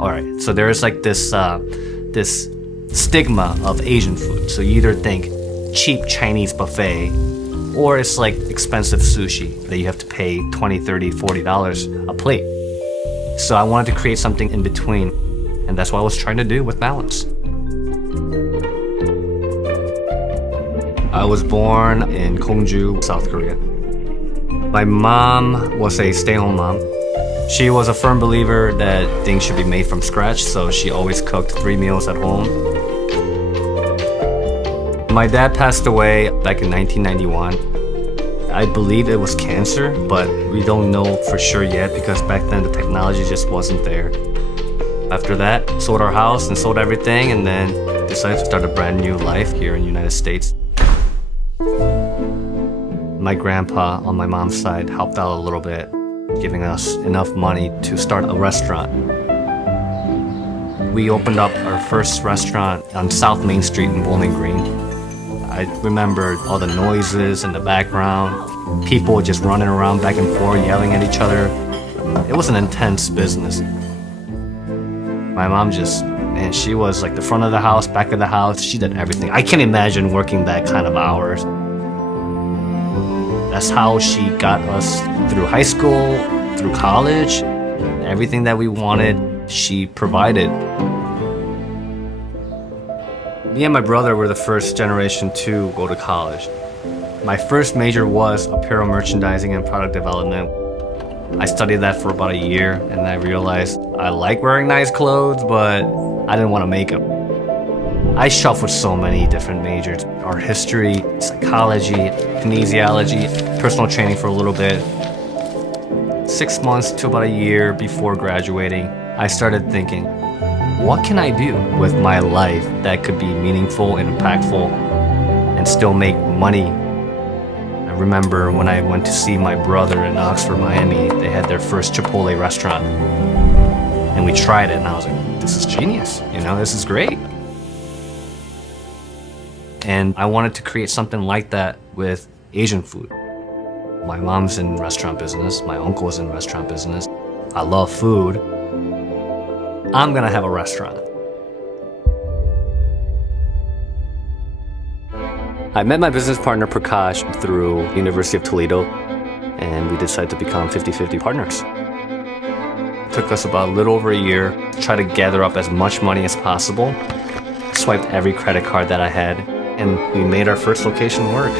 All right, so there's like this stigma of Asian food. So you either think cheap Chinese buffet, or it's like expensive sushi that you have to pay $20, $30, $40 a plate. So I wanted to create something in between, and that's what I was trying to do with Balance. I was born in Gyeongju, South Korea. My mom was a stay-home mom. She was a firm believer that things should be made from scratch, so she always cooked 3 meals at home. My dad passed away back in 1991. I believe it was cancer, but we don't know for sure yet because back then the technology just wasn't there. After that, sold our house and sold everything, and then decided to start a brand new life here in the United States. My grandpa on my mom's side helped out a little bit, giving us enough money to start a restaurant. We opened up our first restaurant on South Main Street in Bowling Green. I remember all the noises in the background, people just running around back and forth, yelling at each other. It was an intense business. My mom she was like the front of the house, back of the house. She did everything. I can't imagine working that kind of hours. That's how she got us through high school, through college. Everything that we wanted, she provided. Me and my brother were the first generation to go to college. My first major was apparel merchandising and product development. I studied that for about a year, and I realized I like wearing nice clothes, but I didn't want to make them. I shuffled so many different majors: art history, psychology, kinesiology, personal training for a little bit. 6 months to about a year before graduating, I started thinking, what can I do with my life that could be meaningful and impactful and still make money? I remember when I went to see my brother in Oxford, Miami, they had their first Chipotle restaurant. And we tried it, and I was like, this is genius, this is great. And I wanted to create something like that with Asian food. My mom's in restaurant business, my uncle's in restaurant business. I love food. I'm gonna have a restaurant. I met my business partner Prakash through University of Toledo, and we decided to become 50-50 partners. It took us about a little over a year to try to gather up as much money as possible, swiped every credit card that I had, and we made our first location work.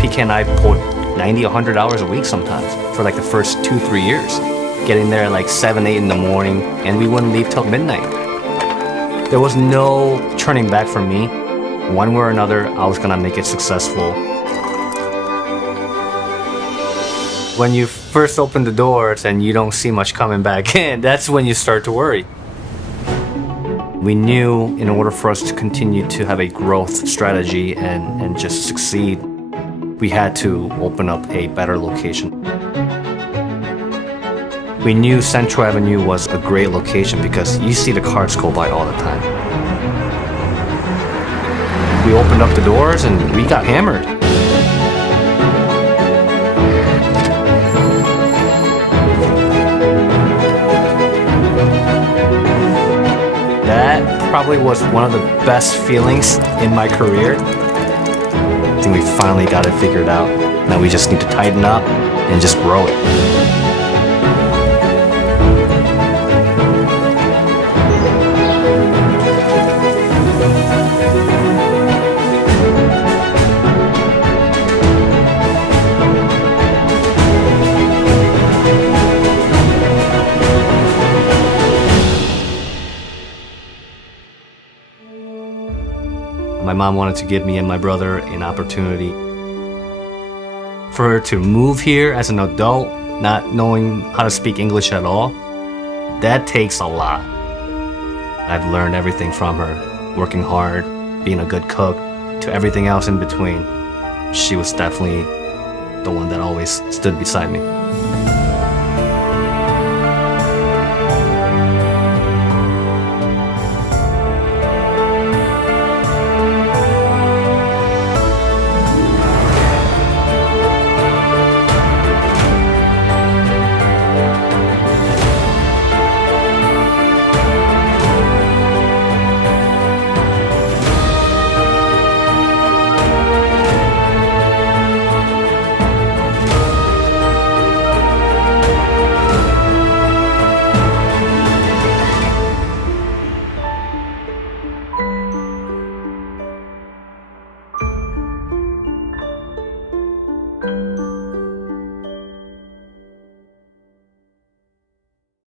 PK and I pulled 90, 100 hours a week sometimes for like the first 2-3 years. Getting there at like 7, 8 in the morning, and we wouldn't leave till midnight. There was no turning back for me. One way or another, I was gonna make it successful. When you first open the doors and you don't see much coming back in, that's when you start to worry. We knew in order for us to continue to have a growth strategy and just succeed, we had to open up a better location. We knew Central Avenue was a great location because you see the cars go by all the time. We opened up the doors and we got hammered. That probably was one of the best feelings in my career. I think we finally got it figured out. Now we just need to tighten up and just grow it. My mom wanted to give me and my brother an opportunity. For her to move here as an adult, not knowing how to speak English at all, that takes a lot. I've learned everything from her, working hard, being a good cook, to everything else in between. She was definitely the one that always stood beside me.